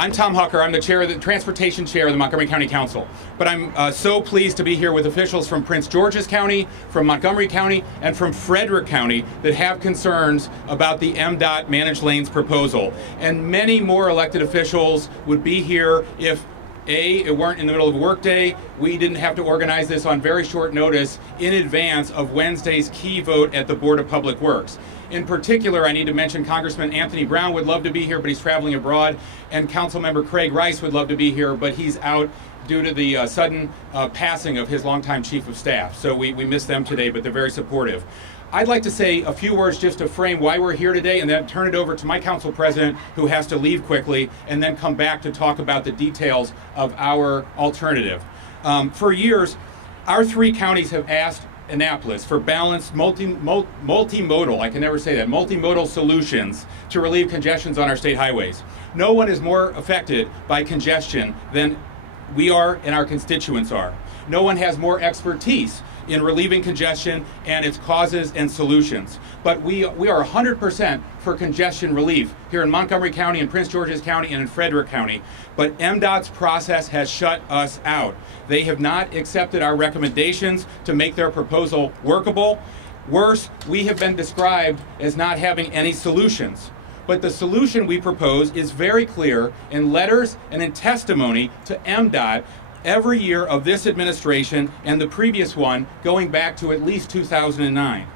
I'm Tom Hucker. I'm the transportation chair of the Montgomery County Council. But I'm so pleased to be here with officials from Prince George's County, from Montgomery County, and from Frederick County that have concerns about the MDOT managed lanes proposal. And many more elected officials would be here if it weren't in the middle of a workday. We didn't have to organize this on very short notice in advance of Wednesday's key vote at the Board of Public Works. In particular, I need to mention Congressman Anthony Brown would love to be here, but he's traveling abroad, and Councilmember Craig Rice would love to be here, but he's out due to the sudden passing of his longtime chief of staff. So we miss them today, but they're very supportive. I'd like to say a few words just to frame why we're here today, and then turn it over to my council president, who has to leave quickly, and then come back to talk about the details of our alternative. For years, our three counties have asked Annapolis for balanced multimodal, I can never say that, multimodal solutions to relieve congestions on our state highways. No one is more affected by congestion than we are and our constituents are. No one has more expertise in relieving congestion and its causes and solutions. But we are 100% for congestion relief here in Montgomery County, in Prince George's County, and in Frederick County. But MDOT's process has shut us out. They have not accepted our recommendations to make their proposal workable. Worse, we have been described as not having any solutions. But the solution we propose is very clear in letters and in testimony to MDOT every year of this administration and the previous one going back to at least 2009.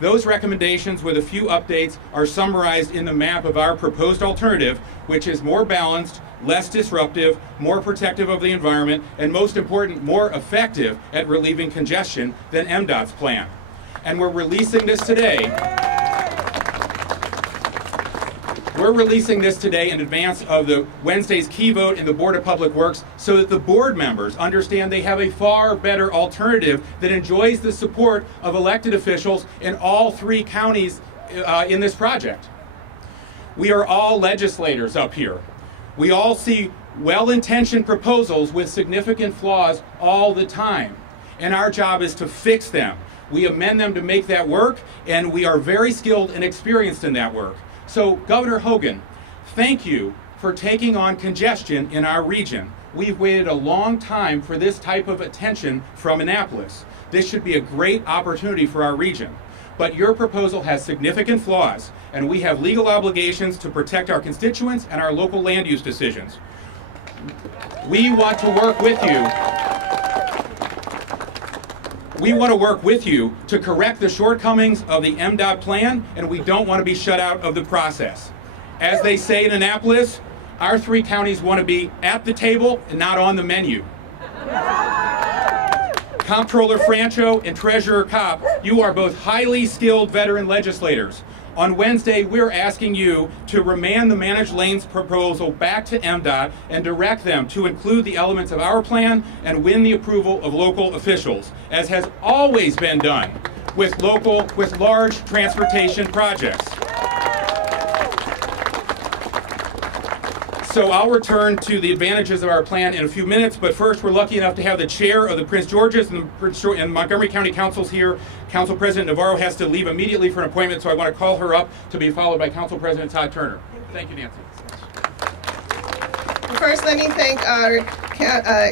Those recommendations with a few updates are summarized in the map of our proposed alternative, which is more balanced, less disruptive, more protective of the environment, and most important, more effective at relieving congestion than MDOT's plan. And we're releasing this today. We're releasing this today in advance of the Wednesday's key vote in the Board of Public Works so that the board members understand they have a far better alternative that enjoys the support of elected officials in all three counties in this project. We are all legislators up here. We all see well-intentioned proposals with significant flaws all the time, and our job is to fix them. We amend them to make that work, and we are very skilled and experienced in that work. So, Governor Hogan, thank you for taking on congestion in our region. We've waited a long time for this type of attention from Annapolis. This should be a great opportunity for our region. But your proposal has significant flaws, and we have legal obligations to protect our constituents and our local land use decisions. We want to work with you. We want to work with you to correct the shortcomings of the MDOT plan, and we don't want to be shut out of the process. As they say in Annapolis, our three counties want to be at the table and not on the menu. Comptroller Francho and Treasurer Kopp, you are both highly skilled veteran legislators. On Wednesday, we're asking you to remand the managed lanes proposal back to MDOT and direct them to include the elements of our plan and win the approval of local officials, as has always been done with large transportation projects. So I'll return to the advantages of our plan in a few minutes, but first we're lucky enough to have the chair of the Prince George's and Montgomery County Councils here. Council President Navarro has to leave immediately for an appointment, so I want to call her up to be followed by Council President Todd Turner. Thank you, Nancy. First, let me thank our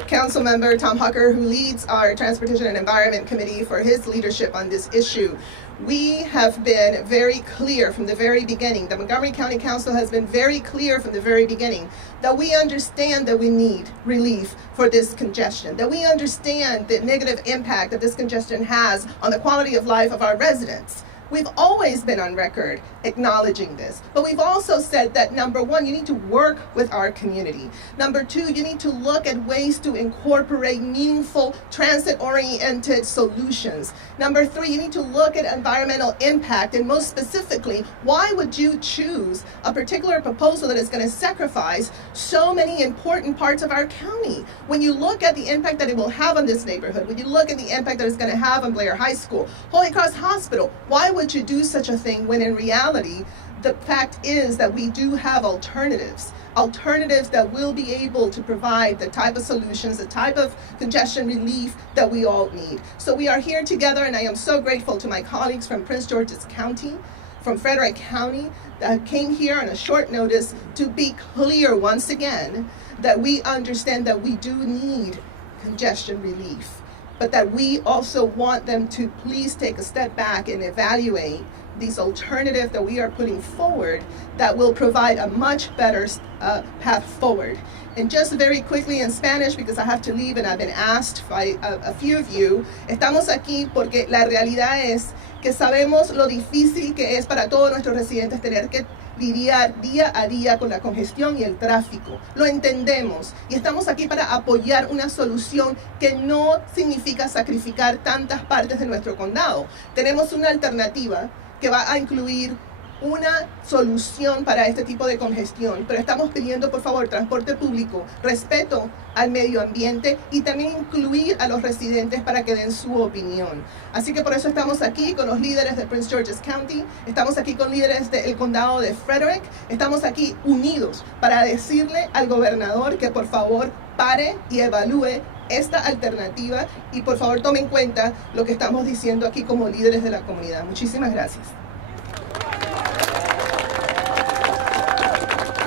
Council Member Tom Hucker, who leads our Transportation and Environment Committee, for his leadership on this issue. We have been very clear from the very beginning. The Montgomery County Council has been very clear from the very beginning that we understand that we need relief for this congestion, that we understand the negative impact that this congestion has on the quality of life of our residents. We've always been on record acknowledging this, but we've also said that, number one, you need to work with our community. Number two, you need to look at ways to incorporate meaningful transit-oriented solutions. Number three, you need to look at environmental impact, and most specifically, why would you choose a particular proposal that is going to sacrifice so many important parts of our county? When you look at the impact that it will have on this neighborhood, when you look at the impact that it's going to have on Blair High School, Holy Cross Hospital, why would you do such a thing when in reality, the fact is that we do have alternatives that will be able to provide the type of solutions, the type of congestion relief that we all need. So we are here together, and I am so grateful to my colleagues from Prince George's County from Frederick County that came here on a short notice to be clear once again that we understand that we do need congestion relief, but that we also want them to please take a step back and evaluate these alternatives that we are putting forward that will provide a much better path forward. And just very quickly in Spanish, because I have to leave and I've been asked by a few of you, estamos aquí porque la realidad es que sabemos lo difícil que es para todos nuestros residentes tener que lidiar día a día con la congestión y el tráfico. Lo entendemos y estamos aquí para apoyar una solución que no significa sacrificar tantas partes de nuestro condado. Tenemos una alternativa que va a incluir una solución para este tipo de congestión, pero estamos pidiendo por favor transporte público, respeto al medio ambiente y también incluir a los residentes para que den su opinión. Así que por eso estamos aquí con los líderes de Prince George's County, estamos aquí con líderes del condado de Frederick, estamos aquí unidos para decirle al gobernador que por favor pare y evalúe esta alternativa y por favor tome en cuenta lo que estamos diciendo aquí como líderes de la comunidad. Muchísimas gracias.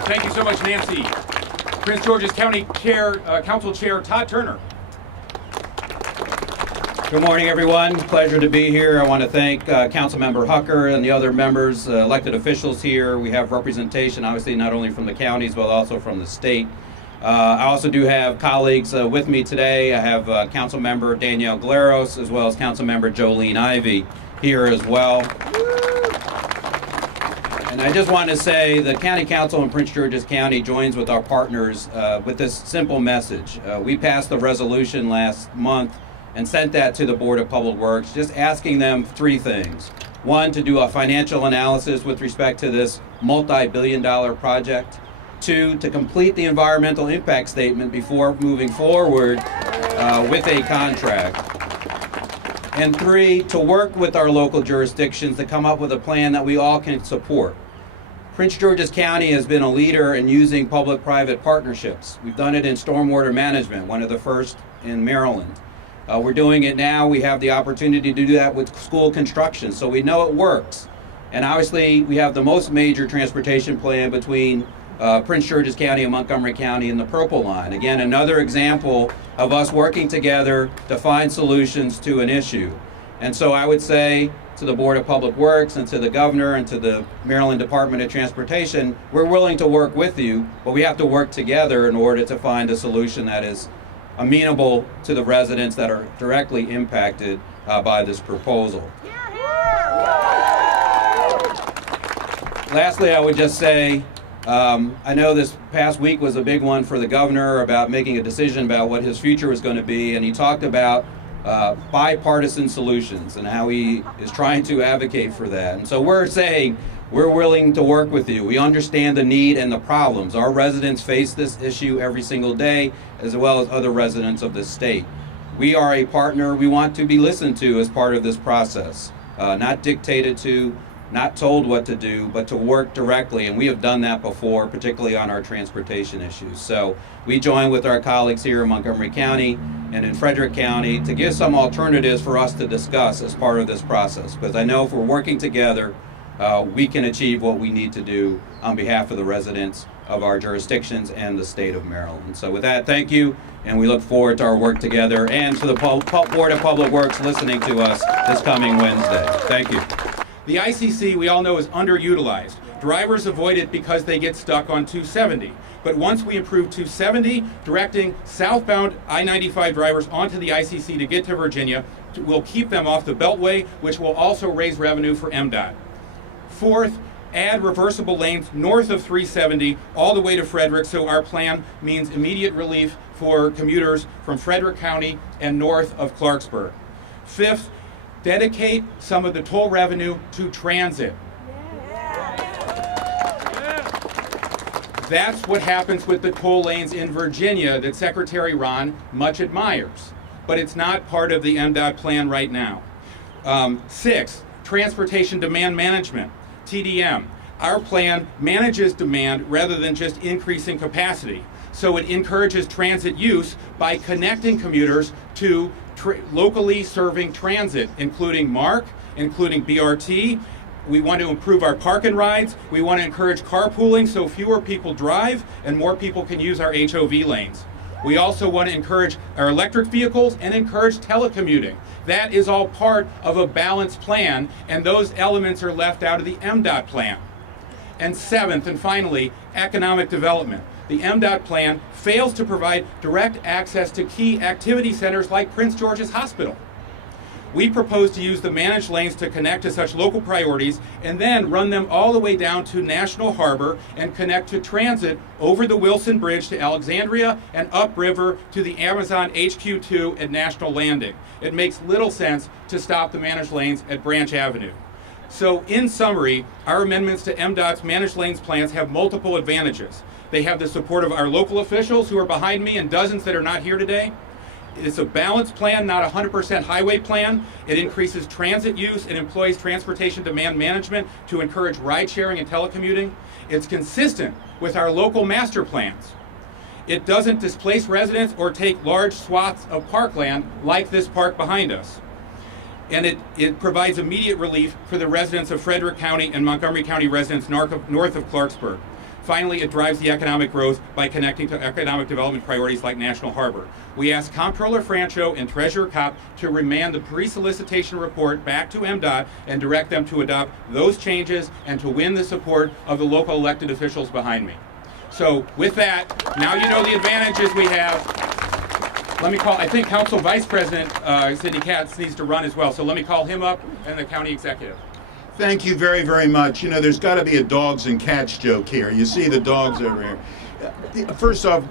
Thank you so much, Nancy. Prince George's County Council Chair Todd Turner. Good morning, everyone. Pleasure to be here. I want to thank Councilmember Hucker and the other members, elected officials here. We have representation, obviously, not only from the counties, but also from the state. I also do have colleagues with me today. I have Councilmember Danielle Glaros, as well as Councilmember Jolene Ivey here as well. And I just want to say the County Council in Prince George's County joins with our partners with this simple message. We passed the resolution last month and sent that to the Board of Public Works, just asking them three things. One, to do a financial analysis with respect to this multi-billion-dollar project. Two, to complete the environmental impact statement before moving forward with a contract. And three, to work with our local jurisdictions to come up with a plan that we all can support. Prince George's County has been a leader in using public-private partnerships. We've done it in stormwater management, one of the first in Maryland. We're doing it now. We have the opportunity to do that with school construction, so we know it works. And obviously, we have the most major transportation plan between Prince George's County and Montgomery County in the Purple Line. Again, another example of us working together to find solutions to an issue. And so I would say to the Board of Public Works and to the Governor and to the Maryland Department of Transportation, we're willing to work with you, but we have to work together in order to find a solution that is amenable to the residents that are directly impacted by this proposal. Lastly, I would just say, I know this past week was a big one for the governor about making a decision about what his future was going to be, and he talked about bipartisan solutions and how he is trying to advocate for that. And so we're saying we're willing to work with you. We understand the need and the problems. Our residents face this issue every single day, as well as other residents of the state. We are a partner. We want to be listened to as part of this process, not dictated to, not told what to do, but to work directly, and we have done that before, particularly on our transportation issues. So we join with our colleagues here in Montgomery County and in Frederick County to give some alternatives for us to discuss as part of this process, because I know if we're working together, we can achieve what we need to do on behalf of the residents of our jurisdictions and the state of Maryland. So with that, thank you, and we look forward to our work together and to the Board of Public Works listening to us this coming Wednesday. Thank you. The ICC, we all know, is underutilized. Drivers avoid it because they get stuck on 270. But once we improve 270, directing southbound I-95 drivers onto the ICC to get to Virginia will keep them off the Beltway, which will also raise revenue for MDOT. Fourth, add reversible lanes north of 370 all the way to Frederick, so our plan means immediate relief for commuters from Frederick County and north of Clarksburg. Fifth, dedicate some of the toll revenue to transit. That's what happens with the toll lanes in Virginia that Secretary Ron much admires, but it's not part of the MDOT plan right now. Sixth, transportation demand management, TDM. Our plan manages demand rather than just increasing capacity. So it encourages transit use by connecting commuters to locally serving transit, including Marc, including BRT, We want to improve our park and rides. We want to encourage carpooling so fewer people drive and more people can use our HOV lanes. We also want to encourage our electric vehicles and encourage telecommuting. That is all part of a balanced plan, and those elements are left out of the MDOT plan. And seventh and finally, economic development. The MDOT plan fails to provide direct access to key activity centers like Prince George's Hospital. We propose to use the managed lanes to connect to such local priorities and then run them all the way down to National Harbor and connect to transit over the Wilson Bridge to Alexandria and upriver to the Amazon HQ2 at National Landing. It makes little sense to stop the managed lanes at Branch Avenue. So in summary, our amendments to MDOT's managed lanes plans have multiple advantages. They have the support of our local officials who are behind me and dozens that are not here today. It's a balanced plan, not a 100% highway plan. It increases transit use and employs transportation demand management to encourage ride sharing and telecommuting. It's consistent with our local master plans. It doesn't displace residents or take large swaths of parkland like this park behind us. And it provides immediate relief for the residents of Frederick County and Montgomery County residents north of Clarksburg. Finally, it drives the economic growth by connecting to economic development priorities like National Harbor. We ask Comptroller Francho and Treasurer Kopp to remand the pre-solicitation report back to MDOT and direct them to adopt those changes and to win the support of the local elected officials behind me. So with that, now you know the advantages we have. Let me call, I think Council Vice President Sidney Katz needs to run as well. So let me call him up and the county executive. Thank you very, very much. You know, there's got to be a dogs and cats joke here. You see the dogs over here. First off,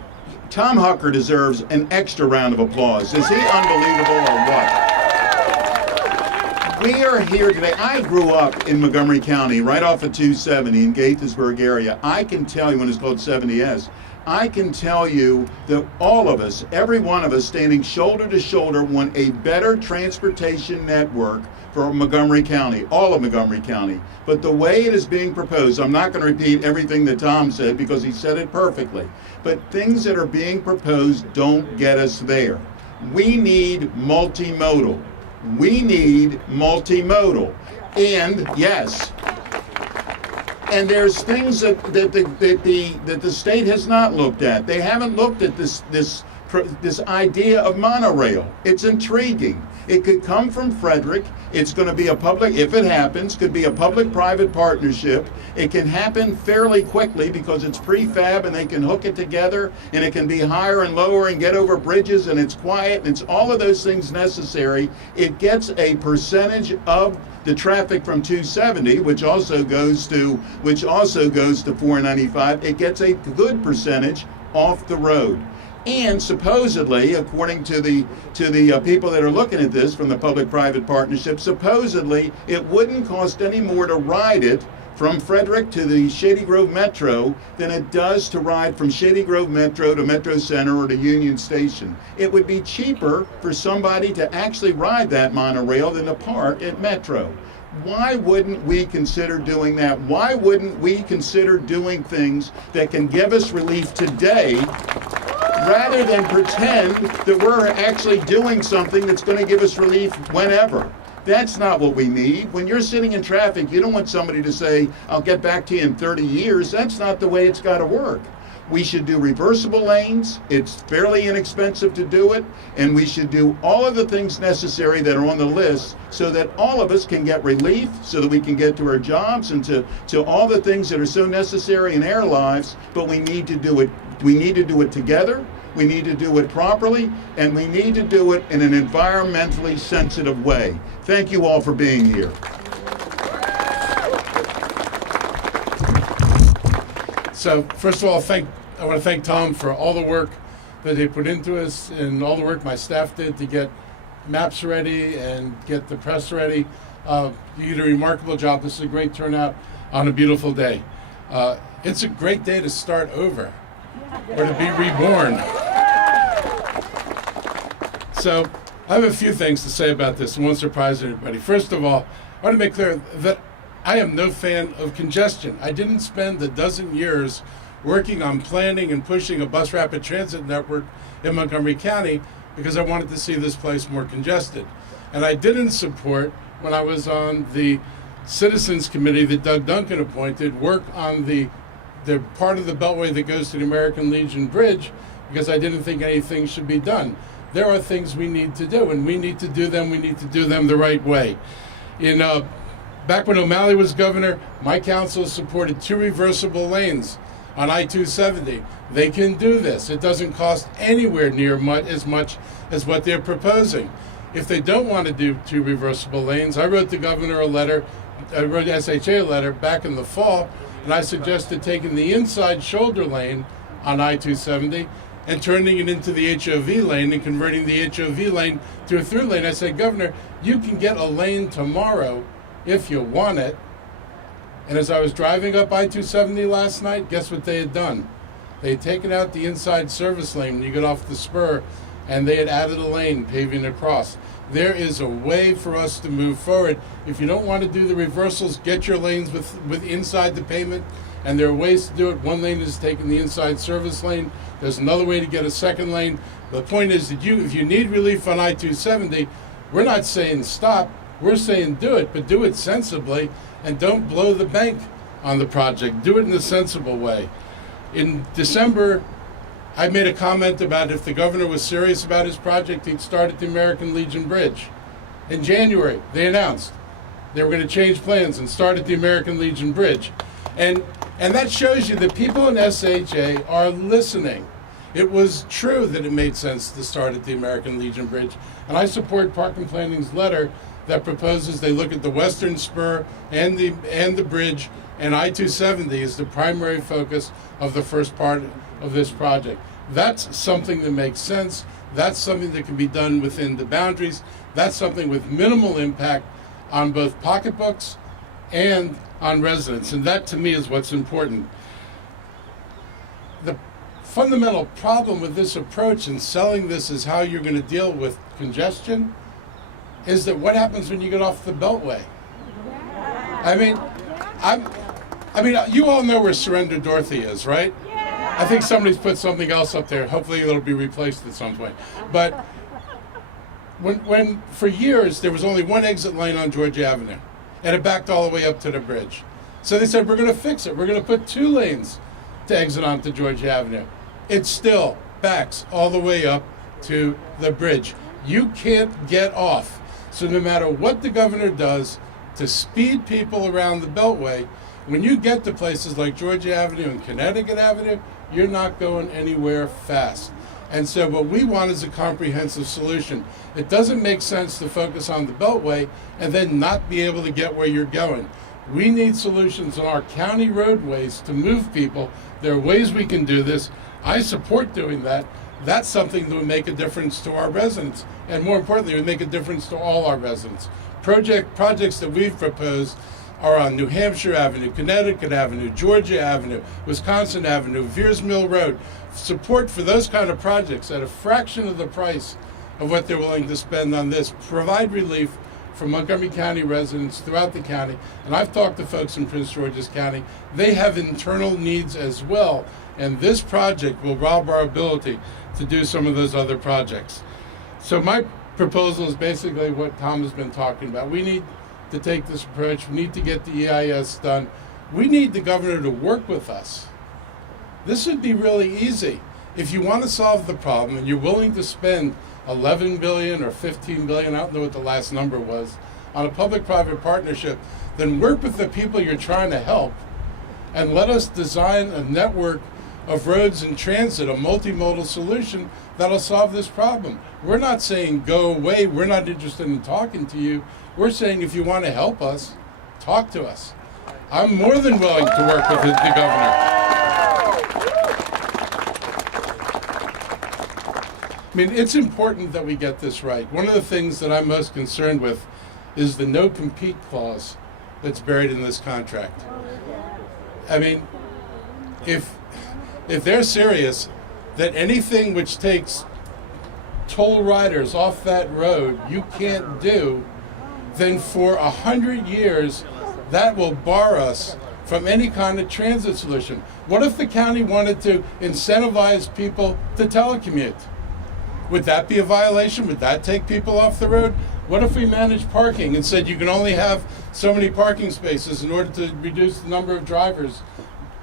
Tom Hucker deserves an extra round of applause. Is he unbelievable or what? We are here today. I grew up in Montgomery County, right off of 270 in Gaithersburg area. I can tell you when it's called 70S. I can tell you that all of us, every one of us standing shoulder to shoulder, want a better transportation network for Montgomery County, all of Montgomery County. But the way it is being proposed, I'm not going to repeat everything that Tom said because he said it perfectly, but things that are being proposed don't get us there. We need multimodal. We need multimodal. And yes, and there's things that the state has not looked at. They haven't looked at this idea of monorail. It's intriguing. It could come from Frederick. It's going to be a public, if it happens, could be a public-private partnership. It can happen fairly quickly because it's prefab and they can hook it together, and it can be higher and lower and get over bridges, and it's quiet, and it's all of those things necessary. It gets a percentage of the traffic from 270, which also goes to 495. It gets a good percentage off the road. And supposedly, according to the people that are looking at this from the public-private partnership, supposedly it wouldn't cost any more to ride it from Frederick to the Shady Grove Metro than it does to ride from Shady Grove Metro to Metro Center or to Union Station. It would be cheaper for somebody to actually ride that monorail than to park at Metro. Why wouldn't we consider doing that? Why wouldn't we consider doing things that can give us relief today rather than pretend that we're actually doing something that's going to give us relief whenever? That's not what we need. When you're sitting in traffic, you don't want somebody to say, I'll get back to you in 30 years. That's not the way it's got to work. We should do reversible lanes. It's fairly inexpensive to do it. And we should do all of the things necessary that are on the list so that all of us can get relief, so that we can get to our jobs and to all the things that are so necessary in our lives. But we need to do it. We need to do it together. We need to do it properly, and we need to do it in an environmentally sensitive way. Thank you all for being here. So first of all, I want to thank Tom for all the work that they put into us and all the work my staff did to get maps ready and get the press ready. You did a remarkable job. This is a great turnout on a beautiful day. It's a great day to start over or to be reborn. So I have a few things to say about this and won't surprise everybody. First of all, I want to make clear that I am no fan of congestion. I didn't spend a dozen years working on planning and pushing a bus rapid transit network in Montgomery County because I wanted to see this place more congested. And I didn't support, when I was on the citizens committee that Doug Duncan appointed work on the part of the Beltway that goes to the American Legion Bridge, because I didn't think anything should be done. There are things we need to do, and we need to do them the right way. Back when O'Malley was governor, my council supported 2 reversible lanes on I-270. They can do this. It doesn't cost anywhere near as much as what they're proposing. If they don't want to do 2 reversible lanes, I wrote the governor a letter, I wrote SHA a letter back in the fall, and I suggested taking the inside shoulder lane on I-270 and turning it into the HOV lane and converting the HOV lane to a through lane. I said, Governor, you can get a lane tomorrow if you want it. And as I was driving up I-270 last night, guess what they had done? They had taken out the inside service lane when you get off the spur, and they had added a lane paving across. There is a way for us to move forward. If you don't want to do the reversals, get your lanes with inside the pavement, and there are ways to do it. One lane is taking the inside service lane. There's another way to get a second lane. The point is that if you need relief on I-270, we're not saying stop. We're saying do it, but do it sensibly, and don't blow the bank on the project. Do it in a sensible way. In December, I made a comment about if the governor was serious about his project, he'd start at the American Legion Bridge. In January, they announced they were going to change plans and start at the American Legion Bridge. And that shows you that people in SHA are listening. It was true that it made sense to start at the American Legion Bridge. And I support Park and Planning's letter that proposes they look at the western spur and the bridge, and I-270 is the primary focus of the first part of this project. That's something that makes sense. That's something that can be done within the boundaries. That's something with minimal impact on both pocketbooks and on residents. And that, to me, is what's important. The fundamental problem with this approach and selling this as how you're going to deal with congestion is that what happens when you get off the Beltway? I mean, you all know where Surrender Dorothy is, right? I think somebody's put something else up there. Hopefully it'll be replaced at some point. But when for years there was only one exit lane on Georgia Avenue, and it backed all the way up to the bridge. So they said, we're going to fix it. We're going to put 2 lanes to exit onto Georgia Avenue. It still backs all the way up to the bridge. You can't get off. So no matter what the governor does to speed people around the Beltway, when you get to places like Georgia Avenue and Connecticut Avenue, you're not going anywhere fast. And so what we want is a comprehensive solution. It doesn't make sense to focus on the Beltway and then not be able to get where you're going. We need solutions on our county roadways to move people. There are ways we can do this. I support doing that. That's something that would make a difference to our residents. And more importantly, it would make a difference to all our residents. Projects that we've proposed are on New Hampshire Avenue, Connecticut Avenue, Georgia Avenue, Wisconsin Avenue, Veers Mill Road. Support for those kind of projects at a fraction of the price of what they're willing to spend on this. Provide relief for Montgomery County residents throughout the county. And I've talked to folks in Prince George's County. They have internal needs as well. And this project will rob our ability to do some of those other projects. So my proposal is basically what Tom has been talking about. We need to take this approach. We need to get the EIS done. We need the governor to work with us. This would be really easy. If you want to solve the problem and you're willing to spend $11 billion or $15 billion, I don't know what the last number was, on a public-private partnership, then work with the people you're trying to help and let us design a network of roads and transit, a multimodal solution that'll solve this problem. We're not saying go away. We're not interested in talking to you. We're saying if you want to help us, talk to us. I'm more than willing to work with the governor. I mean, it's important that we get this right. One of the things that I'm most concerned with is the no-compete clause that's buried in this contract. I mean, if they're serious that anything which takes toll riders off that road you can't do, then for 100 years that will bar us from any kind of transit solution. What if the county wanted to incentivize people to telecommute? Would that be a violation? Would that take people off the road? What if we managed parking and said you can only have so many parking spaces in order to reduce the number of drivers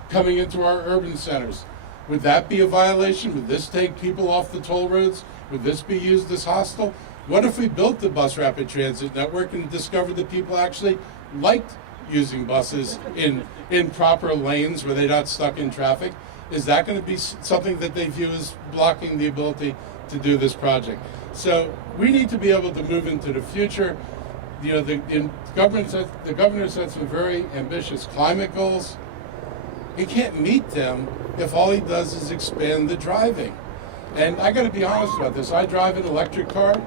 coming into our urban centers? Would that be a violation? Would this take people off the toll roads? Would this be used as hostile? What if we built the bus rapid transit network and discovered that people actually liked using buses in proper lanes where they're not stuck in traffic? Is that going to be something that they view as blocking the ability to do this project? So we need to be able to move into the future. You know, the governor set some very ambitious climate goals. He can't meet them if all he does is expand the driving. And I got to be honest about this. I drive an electric car.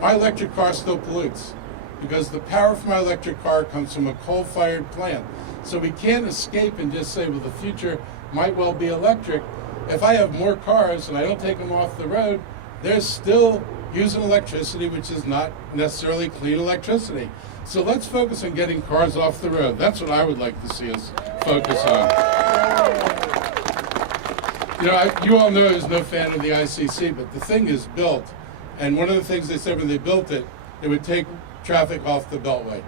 My electric car still pollutes because the power from my electric car comes from a coal-fired plant. So we can't escape and just say, well, the future might well be electric. If I have more cars and I don't take them off the road, they're still using electricity, which is not necessarily clean electricity. So let's focus on getting cars off the road. That's what I would like to see us focus on. You know, you all know I was no fan of the ICC, but the thing is built. And one of the things they said when they built it, it would take traffic off the Beltway.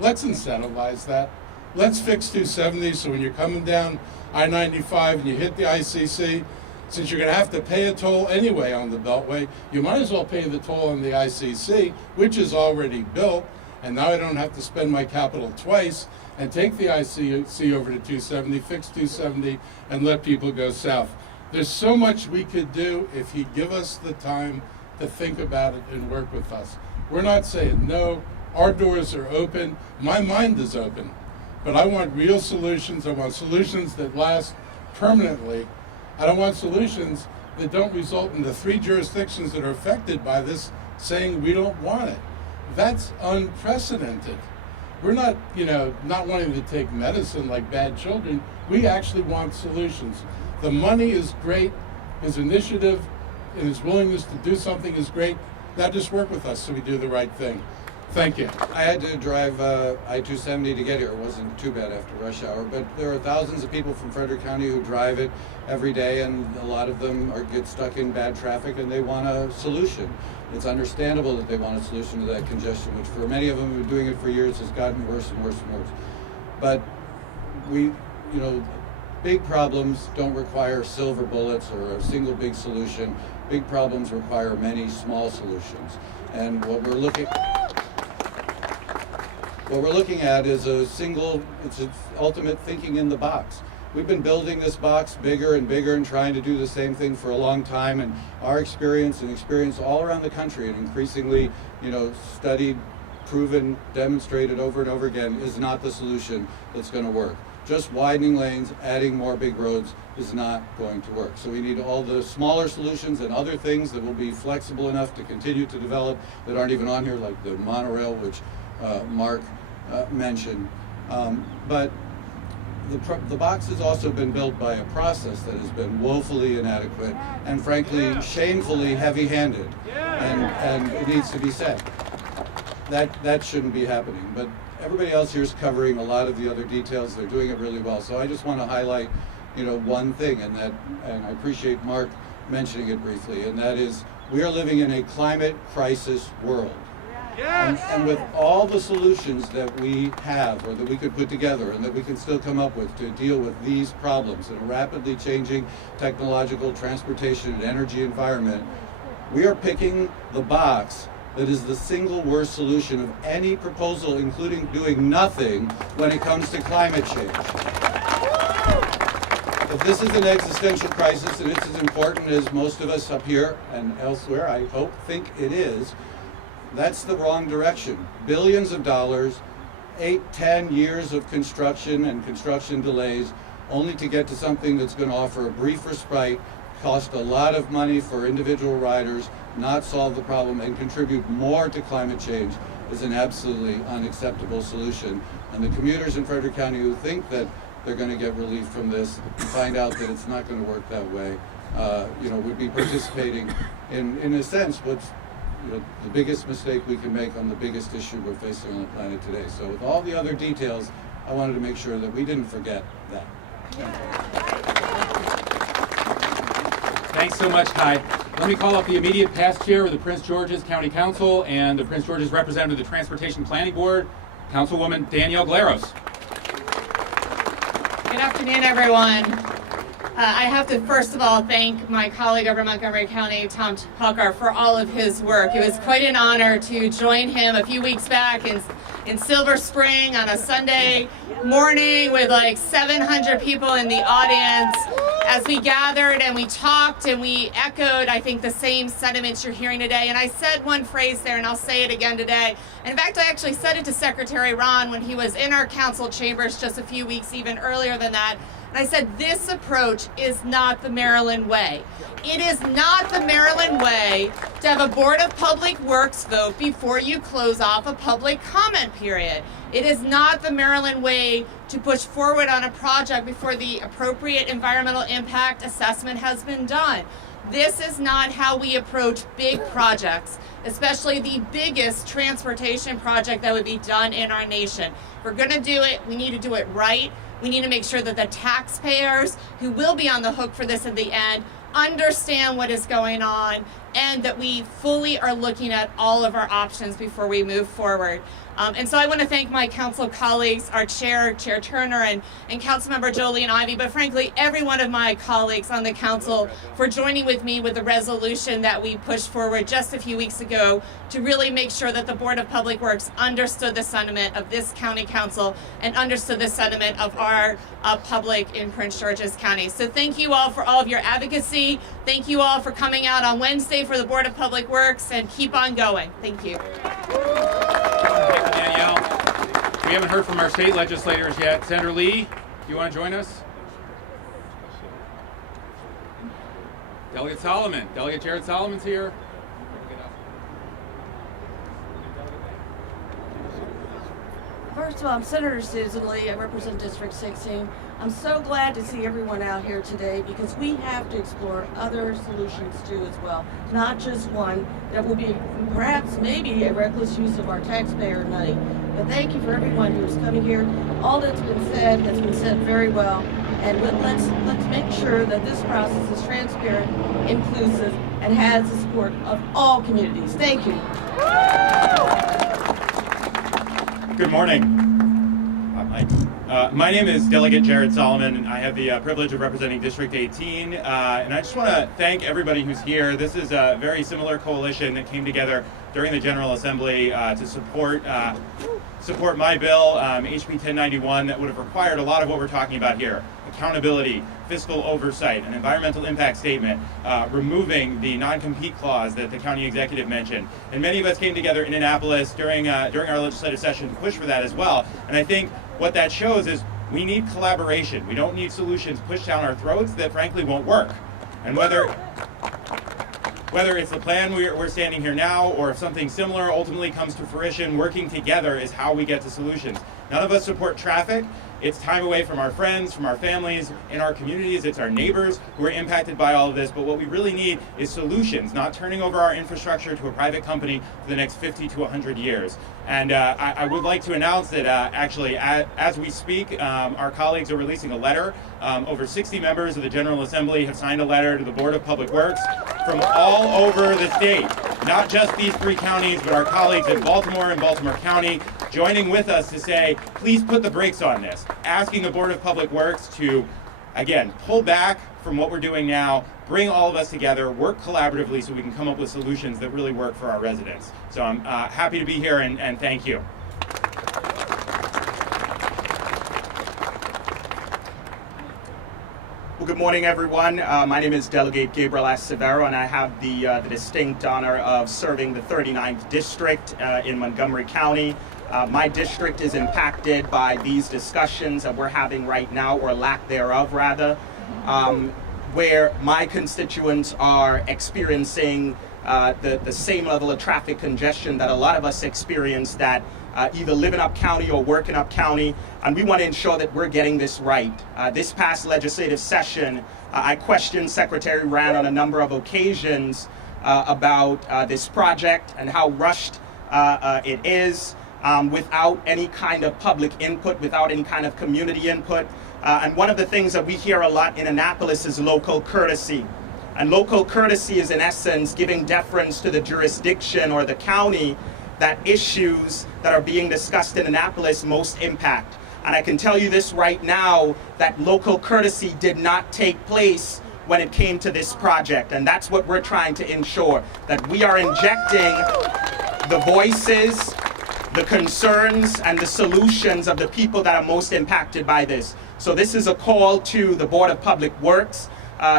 Let's incentivize that. Let's fix 270 so when you're coming down I-95 and you hit the ICC, since you're going to have to pay a toll anyway on the Beltway, you might as well pay the toll on the ICC, which is already built, and now I don't have to spend my capital twice and take the ICC over to 270, fix 270, and let people go south. There's so much we could do if you give us the time to think about it and work with us. We're not saying no. Our doors are open. My mind is open. But I want real solutions. I want solutions that last permanently. I don't want solutions that don't result in the 3 jurisdictions that are affected by this saying we don't want it. That's unprecedented. We're not, not wanting to take medicine like bad children. We actually want solutions. The money is great. His initiative and his willingness to do something is great. Now just work with us so we do the right thing. Thank you. I had to drive I-270 to get here. It wasn't too bad after rush hour, but there are thousands of people from Frederick County who drive it every day, and a lot of them get stuck in bad traffic, and they want a solution. It's understandable that they want a solution to that congestion, which for many of them who've been doing it for years has gotten worse and worse and worse. But big problems don't require silver bullets or a single big solution. Big problems require many small solutions. And what we're looking at is it's an ultimate thinking in the box. We've been building this box bigger and bigger and trying to do the same thing for a long time, and our experience all around the country and increasingly, studied, proven, demonstrated over and over again is not the solution that's going to work. Just widening lanes, adding more big roads is not going to work. So we need all the smaller solutions and other things that will be flexible enough to continue to develop that aren't even on here, like the monorail, which Marc mentioned. But the box has also been built by a process that has been woefully inadequate and frankly shamefully heavy-handed, and it needs to be said. That shouldn't be happening. But everybody else here is covering a lot of the other details. They're doing it really well. So I just want to highlight, one thing, and I appreciate Marc mentioning it briefly, and that is we are living in a climate crisis world. And with all the solutions that we have or that we could put together and that we can still come up with to deal with these problems in a rapidly changing technological, transportation, and energy environment, we are picking the box that is the single worst solution of any proposal, including doing nothing when it comes to climate change. If this is an existential crisis and it's as important as most of us up here and elsewhere, I hope, think it is, that's the wrong direction. Billions of dollars, 8-10 years of construction and construction delays, only to get to something that's going to offer a brief respite, cost a lot of money for individual riders, not solve the problem, and contribute more to climate change is an absolutely unacceptable solution. And the commuters in Frederick County who think that they're going to get relief from this find out that it's not going to work that way, would be participating in a sense, what's the biggest mistake we can make on the biggest issue we're facing on the planet today. So with all the other details, I wanted to make sure that we didn't forget that. Thanks so much, Kai. Let me call up the immediate past chair of the Prince George's County Council and the Prince George's representative of the Transportation Planning Board, Councilwoman Danielle Glaros. Good afternoon, everyone. I have to first of all thank my colleague over Montgomery County, Tom Hucker, for all of his work. It was quite an honor to join him a few weeks back in Silver Spring on a Sunday morning with like 700 people in the audience as we gathered and we talked and we echoed, I think, the same sentiments you're hearing today. And I said one phrase there, and I'll say it again today. In fact, I actually said it to Secretary Ron when he was in our council chambers just a few weeks even earlier than that. And I said, this approach is not the Maryland way. It is not the Maryland way to have a Board of Public Works vote before you close off a public comment period. It is not the Maryland way to push forward on a project before the appropriate environmental impact assessment has been done. This is not how we approach big projects, especially the biggest transportation project that would be done in our nation. If we're going to do it, we need to do it right. We need to make sure that the taxpayers who will be on the hook for this at the end understand what is going on and that we fully are looking at all of our options before we move forward. And so I want to thank my council colleagues, our chair, Chair Turner, and Councilmember Jolie and Ivy, but frankly, every one of my colleagues on the council for joining with me with the resolution that we pushed forward just a few weeks ago to really make sure that the Board of Public Works understood the sentiment of this county council and understood the sentiment of our public in Prince George's County. So thank you all for all of your advocacy. Thank you all for coming out on Wednesday for the Board of Public Works, and keep on going. Thank you. Thank you, Danielle. We haven't heard from our state legislators yet. Senator Lee, do you want to join us? Delegate Solomon. Delegate Jared Solomon's here. First of all, I'm Senator Susan Lee. I represent District 16. I'm so glad to see everyone out here today because we have to explore other solutions too as well, not just one that will be perhaps maybe a reckless use of our taxpayer money. But thank you for everyone who is coming here. All that's been said has been said very well. And let's make sure that this process is transparent, inclusive, and has the support of all communities. Thank you. Good morning. My name is Delegate Jared Solomon, and I have the privilege of representing District 18. And I just want to thank everybody who's here. This is a very similar coalition that came together during the General Assembly to support my bill, HB 1091, that would have required a lot of what we're talking about here. Accountability, fiscal oversight, an environmental impact statement, removing the non-compete clause that the county executive mentioned. And many of us came together in Annapolis during our legislative session to push for that as well. And I think what that shows is we need collaboration. We don't need solutions pushed down our throats that frankly won't work. And whether it's the plan we're standing here now or if something similar ultimately comes to fruition, working together is how we get to solutions. None of us support traffic. It's time away from our friends, from our families, in our communities. It's our neighbors who are impacted by all of this. But what we really need is solutions, not turning over our infrastructure to a private company for the next 50 to 100 years. And I would like to announce that actually, as we speak, our colleagues are releasing a letter. Over 60 members of the General Assembly have signed a letter to the Board of Public Works from all over the state. Not just these three counties, but our colleagues in Baltimore and Baltimore County joining with us to say, please put the brakes on this. Asking the Board of Public Works to, again, pull back from what we're doing now, bring all of us together, work collaboratively so we can come up with solutions that really work for our residents. So I'm happy to be here and thank you. Well, good morning, everyone. My name is Delegate Gabriel S. Severo, and I have the distinct honor of serving the 39th District in Montgomery County. My district is impacted by these discussions that we're having right now, or lack thereof, rather, where my constituents are experiencing the same level of traffic congestion that a lot of us experience that either live in Up County or work in Up County, and we want to ensure that we're getting this right. This past legislative session, I questioned Secretary Rand on a number of occasions about this project and how rushed it is, without any kind of public input, without any kind of community input. And one of the things that we hear a lot in Annapolis is local courtesy. And local courtesy is in essence giving deference to the jurisdiction or the county that issues that are being discussed in Annapolis most impact. And I can tell you this right now, that local courtesy did not take place when it came to this project. And that's what we're trying to ensure, that we are injecting the voices, the concerns, and the solutions of the people that are most impacted by this. So this is a call to the Board of Public Works,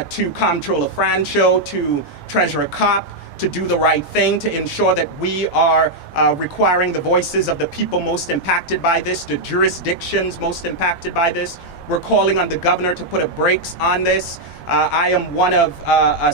to Comptroller Francho, to Treasurer Kopp, to do the right thing, to ensure that we are requiring the voices of the people most impacted by this, the jurisdictions most impacted by this. We're calling on the governor to put a brakes on this. I am one of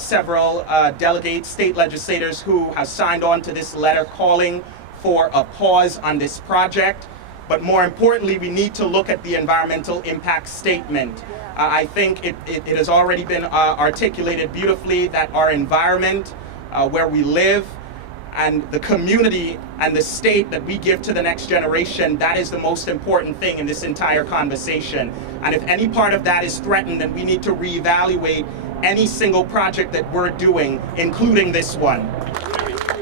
several delegates, state legislators who have signed on to this letter calling for a pause on this project. But more importantly, we need to look at the environmental impact statement. I think it has already been articulated beautifully that our environment, where we live, and the community and the state that we give to the next generation, that is the most important thing in this entire conversation. And if any part of that is threatened, then we need to reevaluate any single project that we're doing, including this one.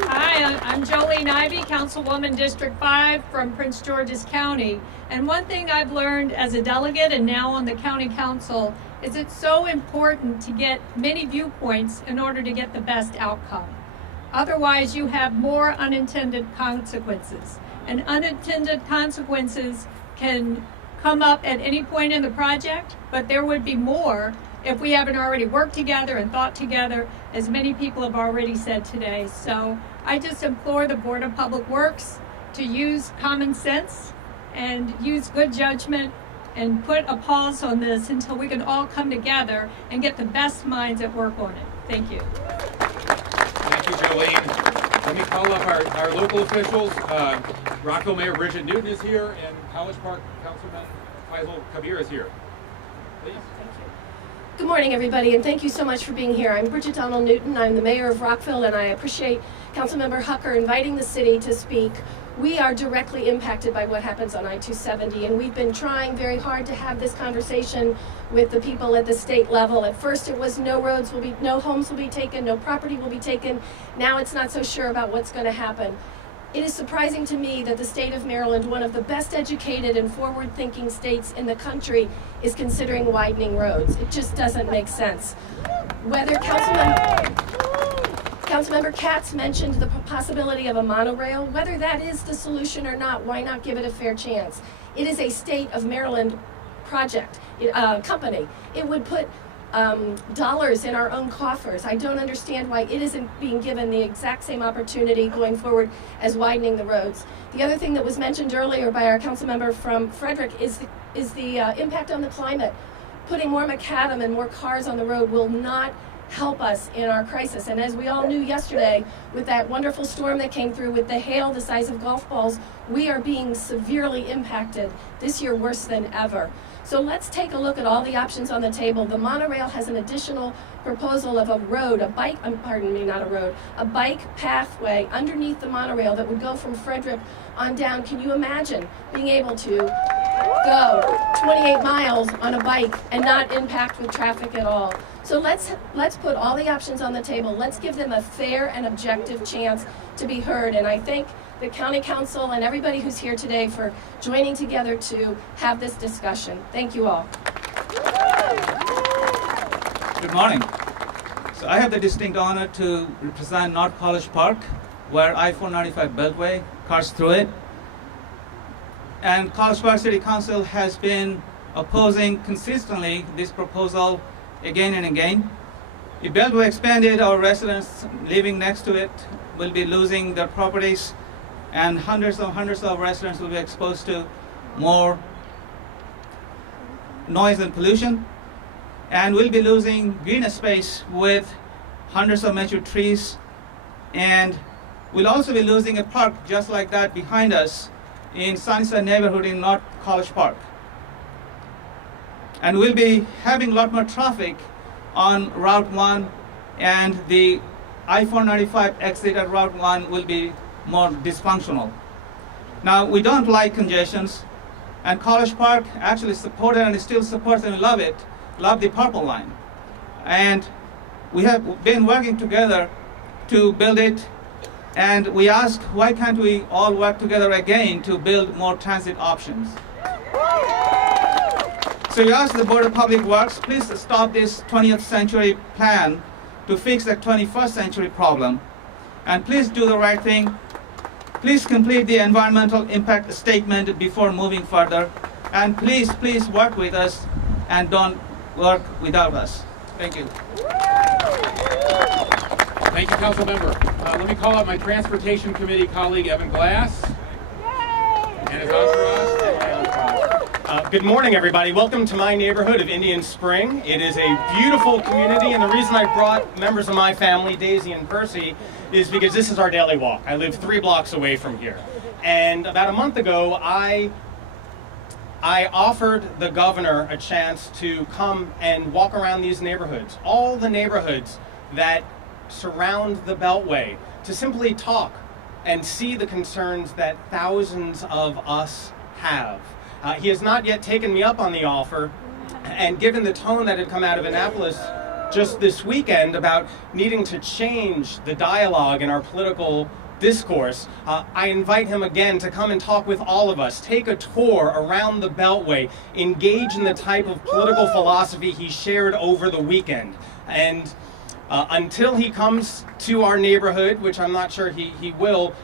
Hi, I'm Jolene Ivy, Councilwoman District 5 from Prince George's County. And one thing I've learned as a delegate and now on the County Council is it's so important to get many viewpoints in order to get the best outcome. Otherwise, you have more unintended consequences. And unintended consequences can come up at any point in the project, but there would be more if we haven't already worked together and thought together, as many people have already said today. So I just implore the Board of Public Works to use common sense and use good judgment and put a pause on this until we can all come together and get the best minds at work on it. Thank you. Thank you, Jolene. Let me call up our local officials. Rockville Mayor Bridget Newton is here, and College Park Councilman Faisal Kabir is here. Please. Good morning, everybody, and thank you so much for being here. I'm Bridget Donald Newton. I'm the mayor of Rockville, and I appreciate Councilmember Hucker inviting the city to speak. We are directly impacted by what happens on I-270, and we've been trying very hard to have this conversation with the people at the state level. At first it was no homes will be taken, no property will be taken. Now it's not so sure about what's going to happen. It is surprising to me that the state of Maryland, one of the best educated and forward-thinking states in the country, is considering widening roads. It just doesn't make sense. Whether Councilmember Katz mentioned the possibility of a monorail. Whether that is the solution or not, why not give it a fair chance? It is a state of Maryland project, company. It would put dollars in our own coffers. I don't understand why it isn't being given the exact same opportunity going forward as widening the roads. The other thing that was mentioned earlier by our council member from Frederick is the impact on the climate. Putting more macadam and more cars on the road will not help us in our crisis. And as we all knew yesterday, with that wonderful storm that came through with the hail the size of golf balls, we are being severely impacted this year, worse than ever. So let's take a look at all the options on the table. The monorail has an additional proposal of a road, a bike pathway underneath the monorail that would go from Frederick on down. Can you imagine being able to go 28 miles on a bike and not impact with traffic at all? So let's put all the options on the table. Let's give them a fair and objective chance to be heard. And I thank the County Council and everybody who's here today for joining together to have this discussion. Thank you all. Good morning. So I have the distinct honor to represent North College Park, where I-495 Beltway cuts through it. And College Park City Council has been opposing consistently this proposal again and again. If Beltway expanded, our residents living next to it will be losing their properties, and hundreds of residents will be exposed to more noise and pollution, and we'll be losing green space with hundreds of mature trees, and we'll also be losing a park just like that behind us in Sunnyside neighborhood in North College Park. And we'll be having a lot more traffic on Route 1, and the I-495 exit at Route 1 will be more dysfunctional. Now, we don't like congestions, and College Park actually supported and still supports and love the Purple Line. And We have been working together to build it, and we ask, why can't we all work together again to build more transit options? So we ask the Board of Public Works, please stop this 20th century plan to fix the 21st century problem, and please do the right thing. Please complete the environmental impact statement before moving further, and please work with us and don't work without us. Thank you. Thank you, Council Member. Let me call out my Transportation Committee colleague, Evan Glass. And his entourage. Good morning, everybody. Welcome to my neighborhood of Indian Spring. It is a beautiful community, and the reason I brought members of my family, Daisy and Percy, is because this is our daily walk. I live 3 blocks away from here. And about a month ago, I offered the governor a chance to come and walk around these neighborhoods, all the neighborhoods that surround the Beltway, to simply talk and see the concerns that thousands of us have. He has not yet taken me up on the offer, and given the tone that had come out of Annapolis just this weekend about needing to change the dialogue in our political discourse, I invite him again to come and talk with all of us, take a tour around the Beltway, engage in the type of political philosophy he shared over the weekend. And until he comes to our neighborhood, which I'm not sure he will,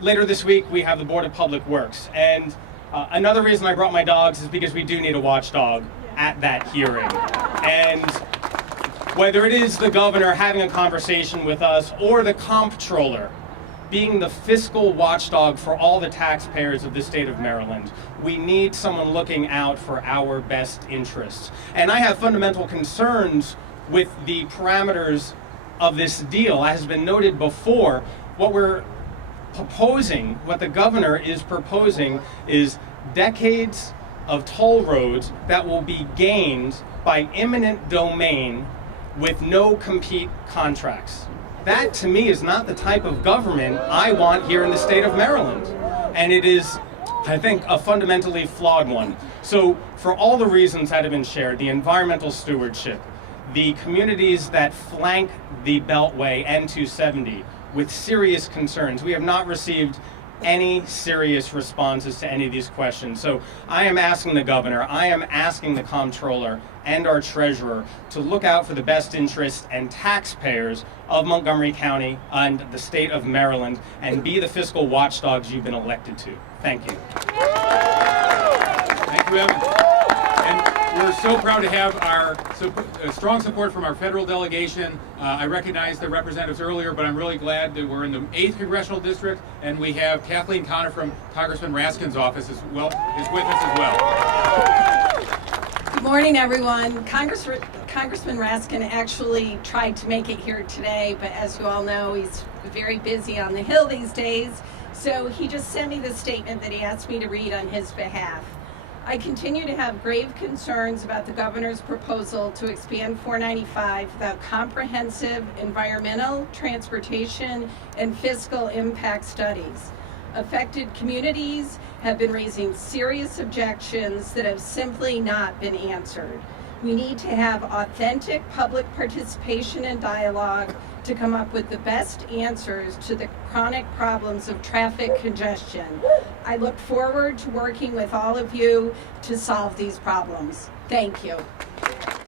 later this week we have the Board of Public Works. And another reason I brought my dogs is because we do need a watchdog at that hearing. And whether it is the governor having a conversation with us or the comptroller being the fiscal watchdog for all the taxpayers of the state of Maryland, we need someone looking out for our best interests. And I have fundamental concerns with the parameters of this deal. As has been noted before, what we're proposing, what the governor is proposing, is decades of toll roads that will be gained by eminent domain with no compete contracts. That, to me, is not the type of government I want here in the state of Maryland. And it is, I think, a fundamentally flawed one. So for all the reasons that have been shared, the environmental stewardship, the communities that flank the Beltway and 270 with serious concerns, we have not received any serious responses to any of these questions. So I am asking the governor, I am asking the comptroller and our treasurer to look out for the best interests and taxpayers of Montgomery County and the state of Maryland, and be the fiscal watchdogs you've been elected to. Thank you. Thank you, Evan. And we're so proud to have our strong support from our federal delegation. I recognized the representatives earlier, but I'm really glad that we're in the 8th Congressional District, and we have Kathleen Connor from Congressman Raskin's office is with us as well. Good morning, everyone. Congressman Raskin actually tried to make it here today, but as you all know, he's very busy on the Hill these days, so he just sent me the statement that he asked me to read on his behalf. I continue to have grave concerns about the governor's proposal to expand 495 without comprehensive environmental, transportation, and fiscal impact studies. Affected communities have been raising serious objections that have simply not been answered. We need to have authentic public participation and dialogue to come up with the best answers to the chronic problems of traffic congestion. I look forward to working with all of you to solve these problems. Thank you.